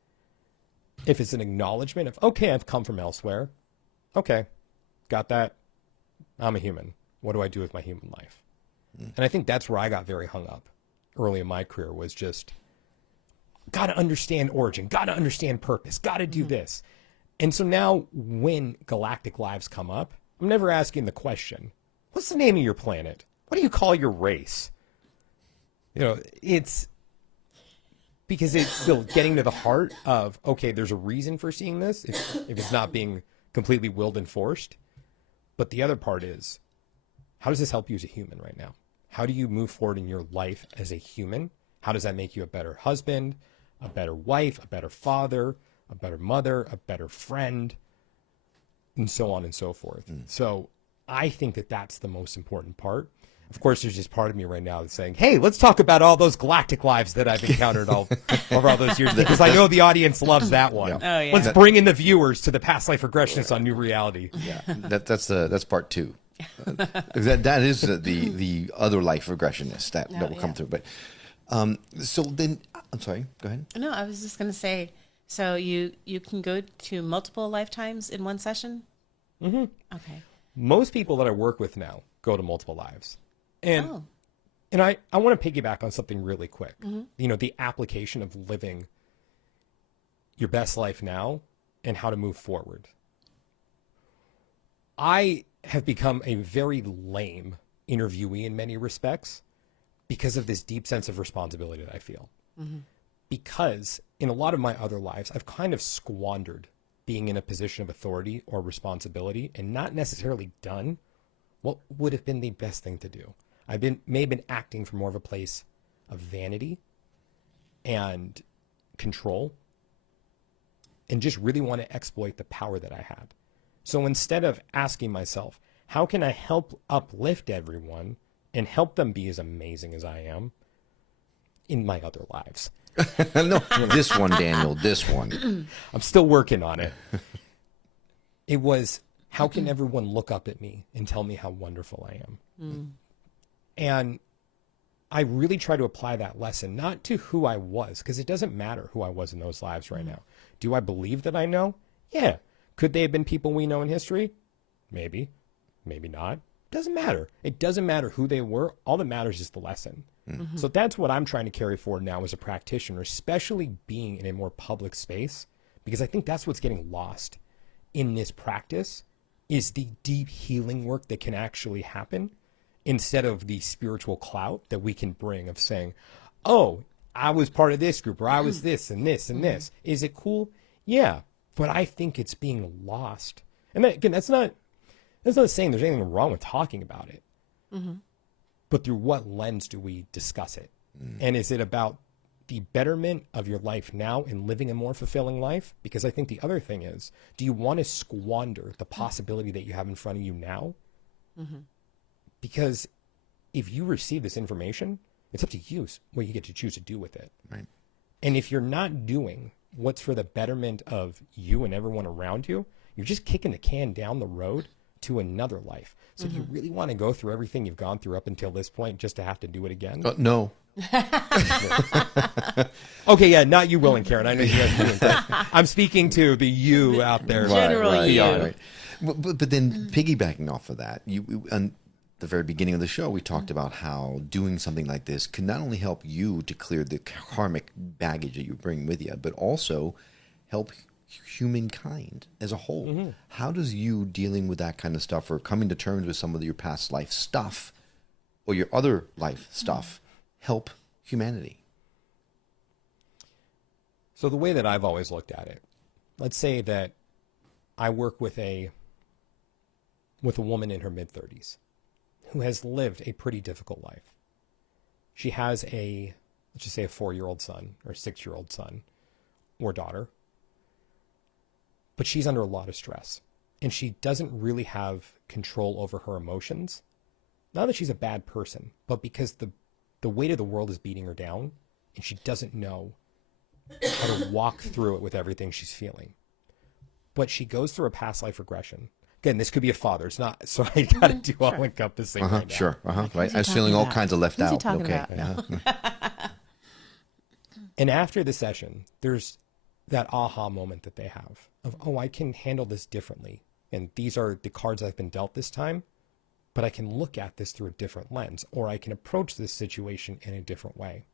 an acknowledgement of, okay, I've come from elsewhere. Okay, got that. I'm a human. What do I do with my human life? And I think that's where I got very hung up early in my career, was just got to understand origin, got to understand purpose, got to do this. And so now when galactic lives come up, I'm never asking the question, what's the name of your planet? What do you call your race? It's because it's still getting to the heart of, okay, there's a reason for seeing this if it's not being completely willed and forced. But the other part is, how does this help you as a human right now? How do you move forward in your life as a human? How does that make you a better husband, a better wife, a better father, a better mother, a better friend, and so on and so forth? So I think that that's the most important part. Of course, there's just part of me right now that's saying, hey, let's talk about all those galactic lives that I've encountered over all those years, because I know the audience loves that one. Yeah. Oh, yeah. Let's bring in the viewers to the Past Life Regressionists on New Reality. Yeah, that's part 2. That is the other life regressionist that will come through. But so then, I'm sorry. Go ahead. No, I was just going to say, so you can go to multiple lifetimes in one session? Mm-hmm. Okay. Most people that I work with now go to multiple lives. And I want to piggyback on something really quick. The application of living your best life now and how to move forward. I have become a very lame interviewee in many respects because of this deep sense of responsibility that I feel. Because in a lot of my other lives, I've kind of squandered being in a position of authority or responsibility and not necessarily done what would have been the best thing to do. May have been acting from more of a place of vanity and control and just really want to exploit the power that I had. So instead of asking myself, how can I help uplift everyone and help them be as amazing as I am in my other lives? No, this one, Daniel, this one. I'm still working on it. It was, how can everyone look up at me and tell me how wonderful I am? And I really try to apply that lesson, not to who I was, because it doesn't matter who I was in those lives right now. Do I believe that I know? Yeah. Could they have been people we know in history? Maybe. Maybe not. Doesn't matter. It doesn't matter who they were. All that matters is the lesson. So that's what I'm trying to carry forward now as a practitioner, especially being in a more public space, because I think that's what's getting lost in this practice, is the deep healing work that can actually happen instead of the spiritual clout that we can bring of saying, oh, I was part of this group, or I was this and this and this. Is it cool? Yeah. But I think it's being lost. And that, again, that's not saying there's anything wrong with talking about it. But through what lens do we discuss it? And is it about the betterment of your life now and living a more fulfilling life? Because I think the other thing is, do you want to squander the possibility that you have in front of you now? Because if you receive this information, it's up to you what you get to choose to do with it. Right. And if you're not doing what's for the betterment of you and everyone around you, you're just kicking the can down the road to another life. So do you really want to go through everything you've gone through up until this point just to have to do it again? No. Okay, yeah, not you, Will and Karen. I know you guys are doing great. I'm speaking to the you out there. General you. Right. But then piggybacking off of that, on the very beginning of the show, we talked about how doing something like this can not only help you to clear the karmic baggage that you bring with you, but also help humankind as a whole. How does you dealing with that kind of stuff, or coming to terms with some of your past life stuff or your other life stuff, help humanity? So the way that I've always looked at it, let's say that I work with a woman in her mid-30s who has lived a pretty difficult life. She has let's just say a 4-year-old son or 6-year-old son or daughter. But she's under a lot of stress, and she doesn't really have control over her emotions. Not that she's a bad person, but because the weight of the world is beating her down, and she doesn't know how to walk through it with everything she's feeling. But she goes through a past life regression. Again, this could be a father. It's not, so I got to do all encompassing right now. Sure. Right. I was feeling all kinds of left Who's he out. talking Okay. about? And after the session, there's that aha moment that they have of, oh, I can handle this differently. And these are the cards I've been dealt this time, but I can look at this through a different lens, or I can approach this situation in a different way.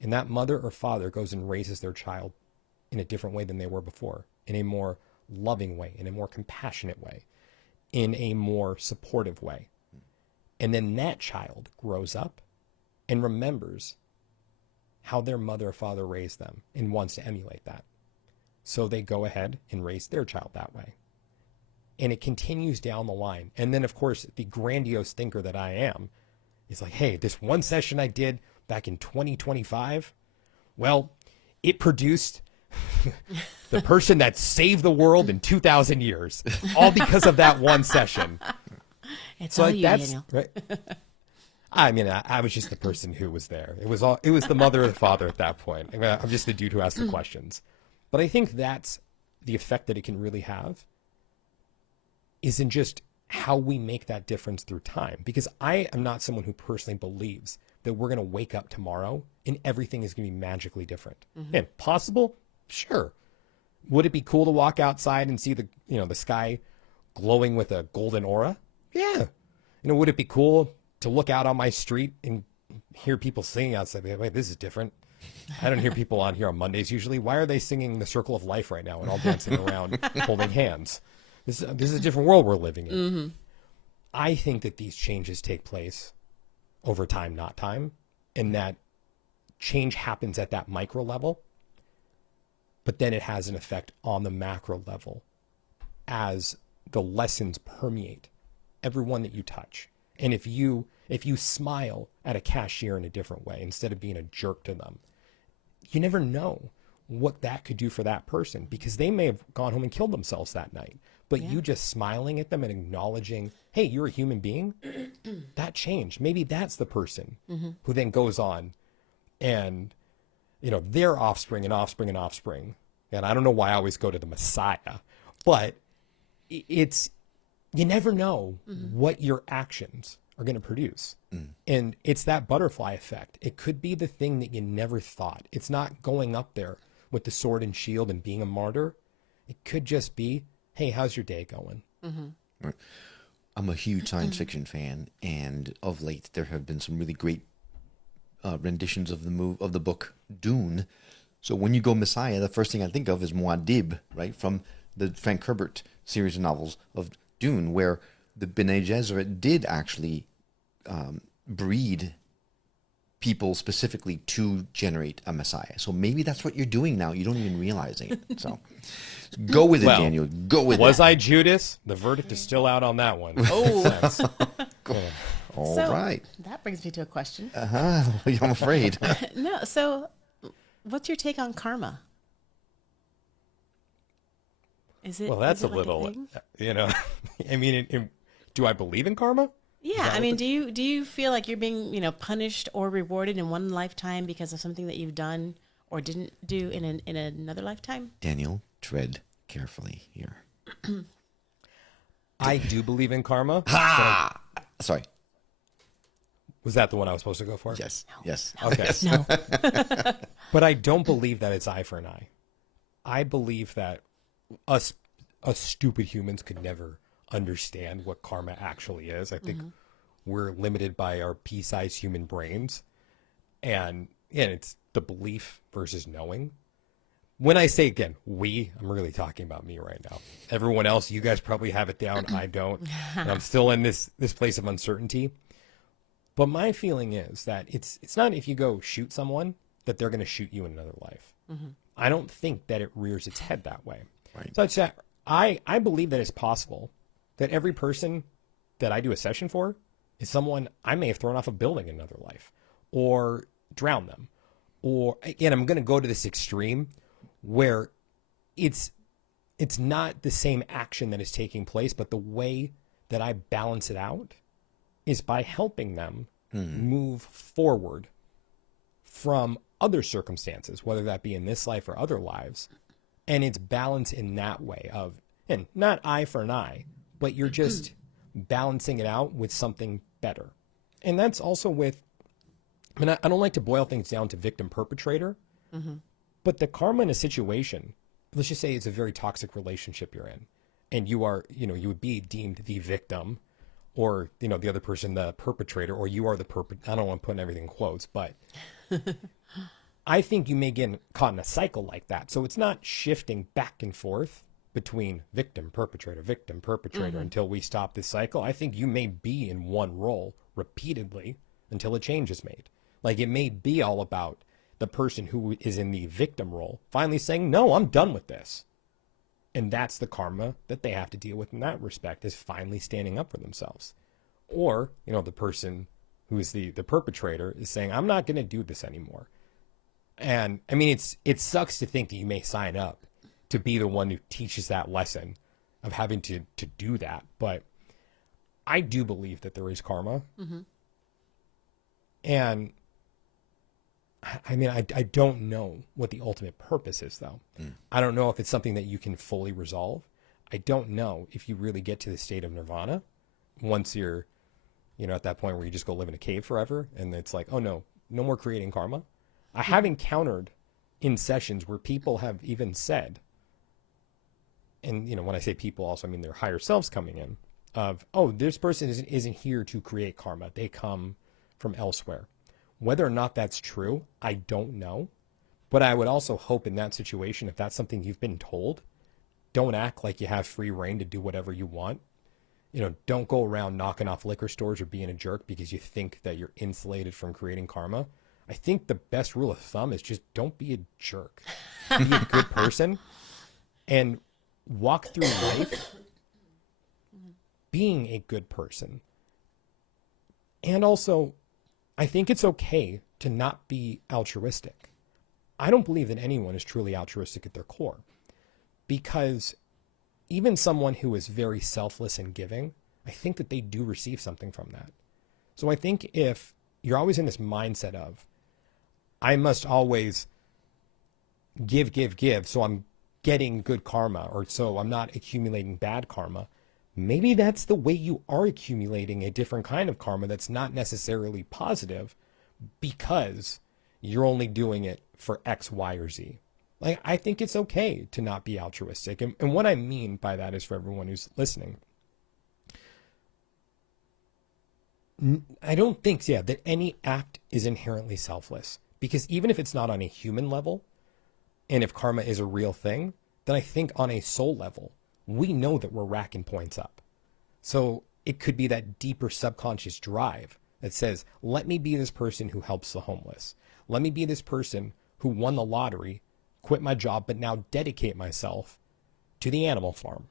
And that mother or father goes and raises their child in a different way than they were before, in a more loving way, in a more compassionate way, in a more supportive way. And then that child grows up and remembers how their mother or father raised them and wants to emulate that. So they go ahead and raise their child that way. And it continues down the line. And then, of course, the grandiose thinker that I am is like, hey, this one session I did back in 2025, well, it produced the person that saved the world in 2,000 years, all because of that one session. It's all you, Daniel. Right. I mean, I was just the person who was there. It was the mother or the father at that point. I mean, I'm just the dude who asked the questions. But I think that's the effect that it can really have, is in just how we make that difference through time. Because I am not someone who personally believes that we're going to wake up tomorrow and everything is going to be magically different. And possible? Sure. Would it be cool to walk outside and see the sky glowing with a golden aura? Yeah. Would it be cool to look out on my street and hear people singing outside? Wait, this is different. I don't hear people on here on Mondays usually. Why are they singing the Circle of Life right now and all dancing around holding hands? This is a different world we're living in. I think that these changes take place over time, not time, and that change happens at that micro level, but then it has an effect on the macro level as the lessons permeate everyone that you touch. And if you smile at a cashier in a different way instead of being a jerk to them, you never know what that could do for that person, because they may have gone home and killed themselves that night. But you just smiling at them and acknowledging, hey, you're a human being, that changed. Maybe that's the person who then goes on and, you know, their offspring and offspring and offspring. And I don't know why I always go to the Messiah, but it's, you never know what your actions are going to produce. And it's that butterfly effect. It could be the thing that you never thought. It's not going up there with the sword and shield and being a martyr. It could just be, hey, how's your day going? Right. I'm a huge science fiction fan, and of late there have been some really great renditions of the book Dune. So when you go Messiah, the first thing I think of is Muad'Dib, right, from the Frank Herbert series of novels of Dune, where the Bene Gesserit did actually breed people specifically to generate a Messiah. So maybe that's what you're doing now. You don't even realizing it. So go with it, Daniel. Go with it. Was I Judas? The verdict is still out on that one. Oh, All So, right. That brings me to a question. I'm afraid. No, so what's your take on karma? Is it? well, that's is a it like little, thing? you know, I mean, do I believe in karma? Yeah, I mean, do you feel like you're being, you know, punished or rewarded in one lifetime because of something that you've done or didn't do in another lifetime? Daniel, tread carefully here. I do believe in karma. Ha! Sorry. Was that the one I was supposed to go for? Yes. Yes. Okay. No. But I don't believe that it's eye for an eye. I believe that us stupid humans could never understand what karma actually is. I think we're limited by our pea-sized human brains. And it's the belief versus knowing. When I say, again, I'm really talking about me right now. Everyone else, you guys probably have it down. I don't. And I'm still in this place of uncertainty. But my feeling is that it's not if you go shoot someone that they're going to shoot you in another life. I don't think that it rears its head that way. Right. Such that I believe that it's possible that every person that I do a session for is someone I may have thrown off a building in another life or drowned them. Or, again, I'm going to go to this extreme where it's not the same action that is taking place, but the way that I balance it out is by helping them move forward from other circumstances, whether that be in this life or other lives. And it's balance in that way of, and not eye for an eye, but you're just balancing it out with something better. And that's also with, I mean, I don't like to boil things down to victim perpetrator, but the karma in a situation, let's just say it's a very toxic relationship you're in, and you are, you would be deemed the victim, or, the other person, the perpetrator, or you are the I don't want to put everything in quotes, but I think you may get caught in a cycle like that. So it's not shifting back and forth between victim, perpetrator, until we stop this cycle. I think you may be in one role repeatedly until a change is made. Like, it may be all about the person who is in the victim role finally saying, no, I'm done with this. And that's the karma that they have to deal with in that respect, is finally standing up for themselves. Or, the person who is the perpetrator is saying, I'm not going to do this anymore. And I mean, it sucks to think that you may sign up to be the one who teaches that lesson of having to do that. But I do believe that there is karma. And I mean, I don't know what the ultimate purpose is, though. I don't know if it's something that you can fully resolve. I don't know if you really get to the state of nirvana once you're, at that point where you just go live in a cave forever. And it's like, oh, no more creating karma. I have encountered in sessions where people have even said, and, when I say people also, I mean their higher selves coming in, of, oh, this person isn't here to create karma. They come from elsewhere. Whether or not that's true, I don't know. But I would also hope in that situation, if that's something you've been told, don't act like you have free reign to do whatever you want. Don't go around knocking off liquor stores or being a jerk because you think that you're insulated from creating karma. I think the best rule of thumb is just don't be a jerk. Be a good person and walk through life being a good person. And also, I think it's okay to not be altruistic. I don't believe that anyone is truly altruistic at their core, because even someone who is very selfless and giving, I think that they do receive something from that. So I think if you're always in this mindset of, I must always give, so I'm getting good karma, or so I'm not accumulating bad karma, maybe that's the way you are accumulating a different kind of karma that's not necessarily positive, because you're only doing it for X, Y, or Z. Like, I think it's okay to not be altruistic. And what I mean by that is, for everyone who's listening, I don't think, that any act is inherently selfless, because even if it's not on a human level, and if karma is a real thing, then I think on a soul level, we know that we're racking points up. So it could be that deeper subconscious drive that says, let me be this person who helps the homeless. Let me be this person who won the lottery, quit my job, but now dedicate myself to the animal farm.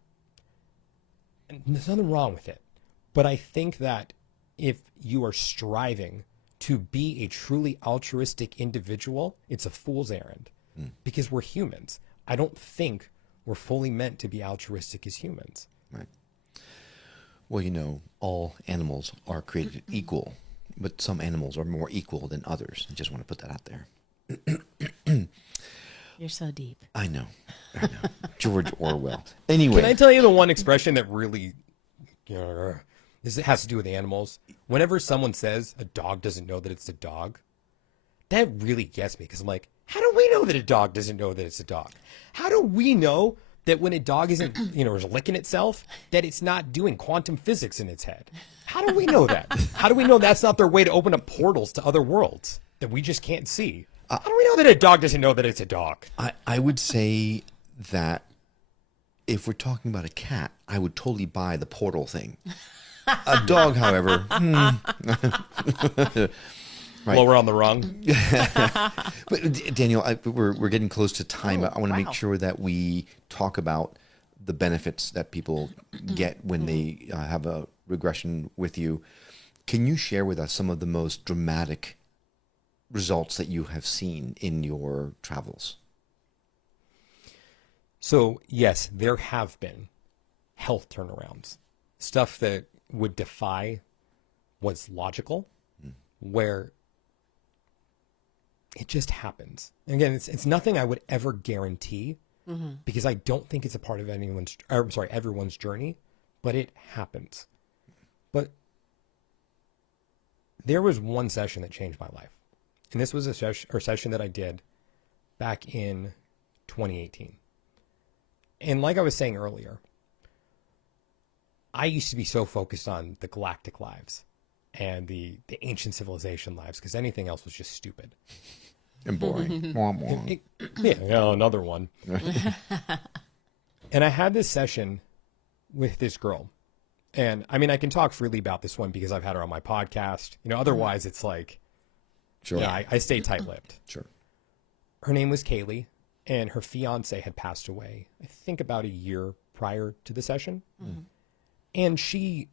And there's nothing wrong with it. But I think that if you are striving to be a truly altruistic individual, it's a fool's errand, because we're humans. I don't think we're fully meant to be altruistic as humans. Right. Well, you know, all animals are created equal, but some animals are more equal than others. I just want to put that out there. You're so deep. I know. George Orwell. Anyway. Can I tell you the one expression that really, this has to do with animals? Whenever someone says a dog doesn't know that it's a dog, that really gets me, because I'm like, how do we know that a dog doesn't know that it's a dog? How do we know that when a dog isn't, is licking itself, that it's not doing quantum physics in its head? How do we know that? How do we know that's not their way to open up portals to other worlds that we just can't see? How do we know that a dog doesn't know that it's a dog? I would say that if we're talking about a cat, I would totally buy the portal thing. A dog, however, Right. Well, we're on the rung. But Daniel, we're getting close to time. I want to make sure that we talk about the benefits that people get when they have a regression with you. Can you share with us some of the most dramatic results that you have seen in your travels? So, yes, there have been health turnarounds, stuff that would defy what's logical, where it just happens. And again, it's nothing I would ever guarantee, because I don't think it's a part of everyone's journey, but it happens. But there was one session that changed my life. And this was a session that I did back in 2018. And like I was saying earlier, I used to be so focused on the galactic lives and the ancient civilization lives, because anything else was just stupid. And boring. Another one. And I had this session with this girl. And I mean, I can talk freely about this one because I've had her on my podcast. Otherwise it's like, sure. I stay tight-lipped. Sure. Her name was Kaylee, and her fiance had passed away, I think about a year prior to the session. And she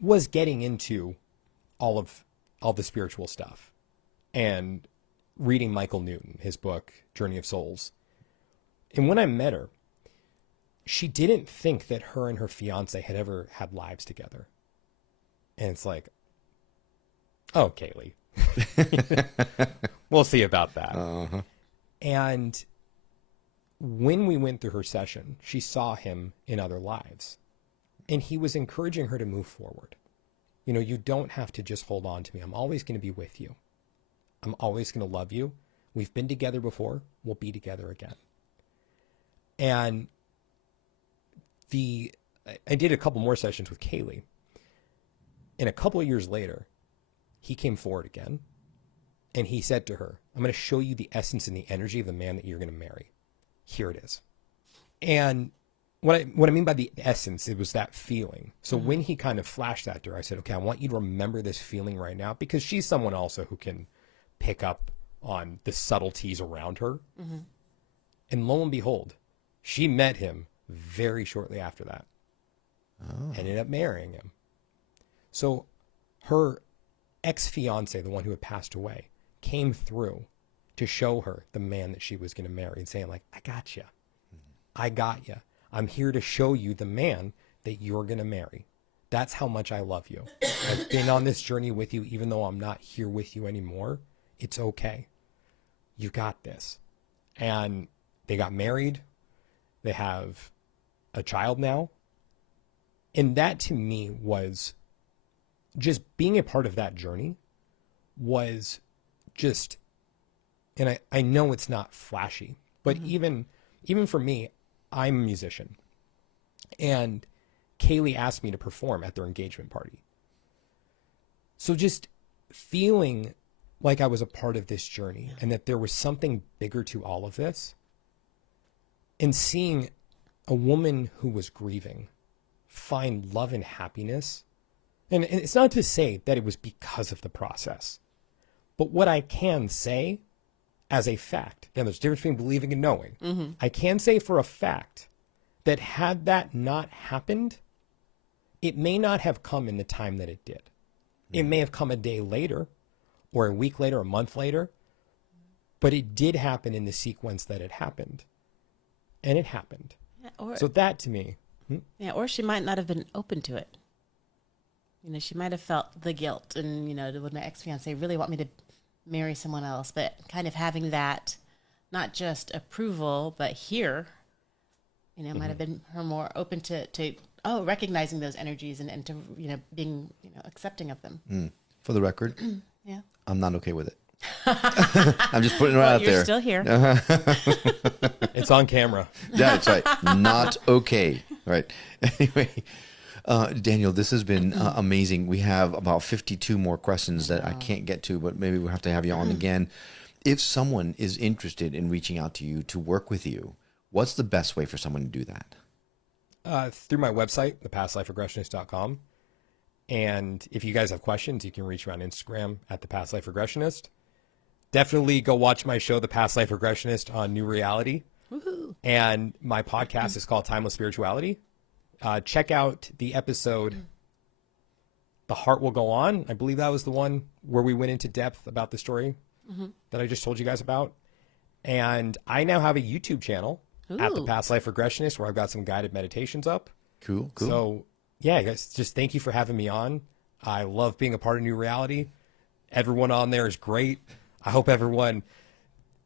was getting into all the spiritual stuff and reading Michael Newton, his book, Journey of Souls. And when I met her, she didn't think that her and her fiance had ever had lives together. And it's like, oh, Kaylee. We'll see about that. Uh-huh. And when we went through her session, she saw him in other lives. And he was encouraging her to move forward. You don't have to just hold on to me. I'm always going to be with you. I'm always going to love you. We've been together before. We'll be together again. And I did a couple more sessions with Kaylee. And a couple of years later, he came forward again. And he said to her, I'm going to show you the essence and the energy of the man that you're going to marry. Here it is. And what I mean by the essence, it was that feeling. So when he kind of flashed that to her, I said, okay, I want you to remember this feeling right now, because she's someone also who can pick up on the subtleties around her. And lo and behold, she met him very shortly after that. Ended up marrying him. So her ex-fiance, the one who had passed away, came through to show her the man that she was going to marry and saying like, I got you. I got you. I'm here to show you the man that you're going to marry. That's how much I love you. I've been on this journey with you, even though I'm not here with you anymore. It's okay. You got this. And they got married. They have a child now. And that to me was just being a part of that journey was just, and I know it's not flashy, but even for me, I'm a musician. And Kaylee asked me to perform at their engagement party. So just feeling like I was a part of this journey and that there was something bigger to all of this, and seeing a woman who was grieving find love and happiness. And it's not to say that it was because of the process, but what I can say as a fact, again, there's a difference between believing and knowing. I can say for a fact that had that not happened, it may not have come in the time that it did. It may have come a day later or a week later, a month later, but it did happen in the sequence that it happened. And it happened. Yeah, so that to me. Yeah, or she might not have been open to it. You know, she might have felt the guilt and, you know, would my ex-fiance really want me to marry someone else? But kind of having that, not just approval, but here, you know, might have been her more open to recognizing those energies and to, you know, being, you know, accepting of them. For the record, Yeah. I'm not okay with it. I'm just putting it right out You're there. still here. It's on camera. Yeah, that's right. Not okay. Right. Anyway, Daniel, this has been amazing. We have about 52 more questions that I can't get to, but maybe we'll have to have you on again. If someone is interested in reaching out to you to work with you, what's the best way for someone to do that? Through my website, thepastliferegressionist.com. And if you guys have questions, you can reach me on Instagram at The Past Life Regressionist. Definitely go watch my show, The Past Life Regressionist, on New Reality. Woohoo. And my podcast is called Timeless Spirituality. Check out the episode, The Heart Will Go On. I believe that was the one where we went into depth about the story that I just told you guys about. And I now have a YouTube channel at The Past Life Regressionist where I've got some guided meditations up. Cool. So, yeah, guys, just thank you for having me on. I love being a part of New Reality. Everyone on there is great. I hope everyone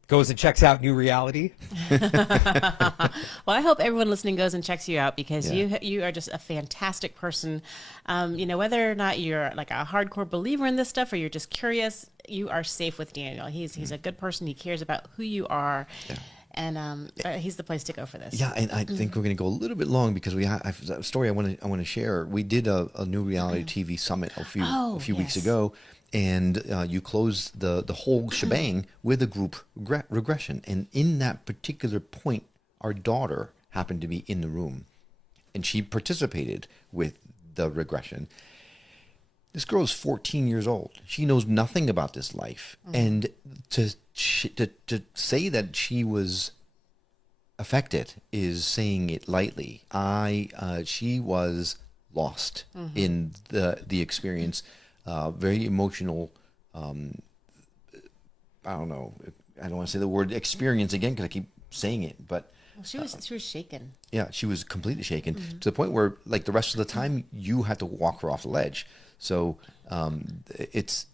goes and checks out New Reality. Well, I hope everyone listening goes and checks you out because you are just a fantastic person. You know, whether or not you're like a hardcore believer in this stuff or you're just curious, you are safe with Daniel. He's a good person. He cares about who you are. Yeah. And he's the place to go for this. Yeah, and I think we're going to go a little bit long because we have a story I want to share. We did a New Reality TV summit a few weeks ago, and you closed the whole shebang with a group regression. And in that particular point, our daughter happened to be in the room, and she participated with the regression. This girl is 14 years old. She knows nothing about this life. And to say that she was affected is saying it lightly. She was lost in the experience. Very emotional. I don't know. I don't want to say the word experience again because I keep saying it, but she was shaken. Yeah, she was completely shaken to the point where, like, the rest of the time, you had to walk her off the ledge. So it's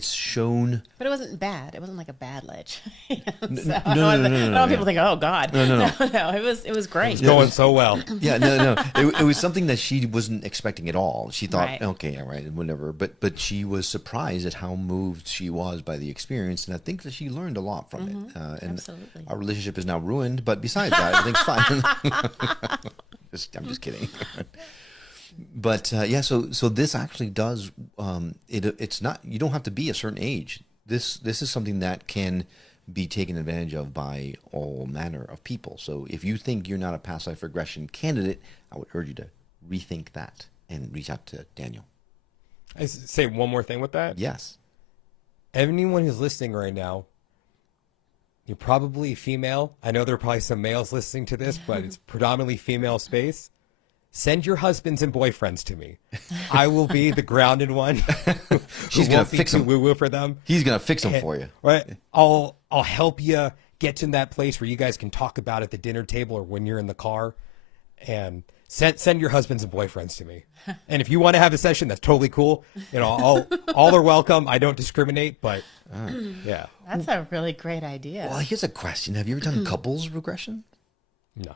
shown, but it wasn't bad. It wasn't like a bad ledge. No. I don't want people think, oh God, no. It was great. It's going so well. Yeah, no. It was something that she wasn't expecting at all. She thought, Right. okay, all right, whatever. But she was surprised at how moved she was by the experience, and I think that she learned a lot from it. And Absolutely. our relationship is now ruined. But besides that, everything's fine. I'm just kidding. But so this actually does. It's not. You don't have to be a certain age. This is something that can be taken advantage of by all manner of people. So if you think you're not a past life regression candidate, I would urge you to rethink that and reach out to Daniel. I say one more thing with that. Yes. Anyone who's listening right now, you're probably female. I know there are probably some males listening to this, but it's predominantly female space. Send your husbands and boyfriends to me. I will be the grounded one. She's gonna fix them. Woo woo for them. He's gonna fix them for you. Right. I'll I'll help you get to that place where you guys can talk about at the dinner table or when you're in the car, and send your husbands and boyfriends to me. And if you want to have a session, that's totally cool. You know, all are welcome. I don't discriminate, but yeah. That's a really great idea. Well, here's a question. Have you ever done couples regression? No.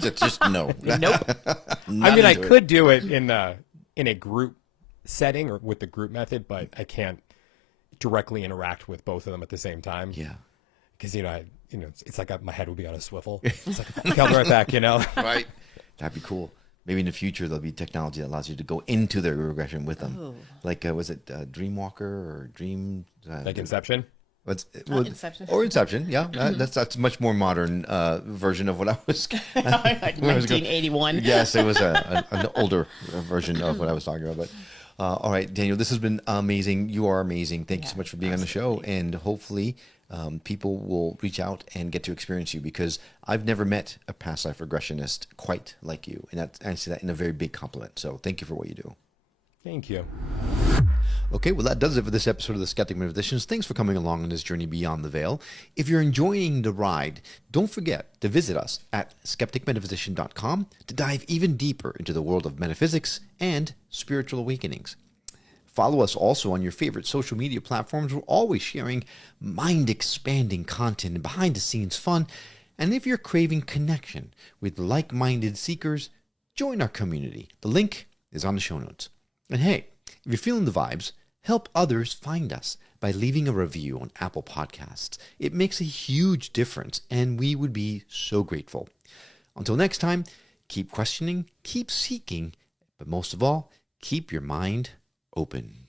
Just no. Nope. I mean, I could do it in a group setting or with the group method, but I can't directly interact with both of them at the same time. Yeah. Because, it's like my head would be on a swivel. It's like, I'll be right back, Right. That'd be cool. Maybe in the future there'll be technology that allows you to go into their regression with them. Oh. Like, was it Dreamwalker or Dream? Like Inception? Inception. Or Inception, yeah. That's a much more modern version of what I was... Like 1981. Yes, it was an older version of what I was talking about. But all right, Daniel, this has been amazing. You are amazing. Thank you so much for being on the show. And hopefully people will reach out and get to experience you, because I've never met a past life regressionist quite like you. And I say that in a very big compliment. So thank you for what you do. Thank you. Okay, well, that does it for this episode of the Skeptic Metaphysicians. Thanks for coming along on this journey beyond the veil. If you're enjoying the ride, don't forget to visit us at skepticmetaphysician.com to dive even deeper into the world of metaphysics and spiritual awakenings. Follow us also on your favorite social media platforms. We're always sharing mind-expanding content and behind-the-scenes fun. And if you're craving connection with like-minded seekers, join our community. The link is on the show notes. And hey, if you're feeling the vibes, help others find us by leaving a review on Apple Podcasts. It makes a huge difference, and we would be so grateful. Until next time, keep questioning, keep seeking, but most of all, keep your mind open.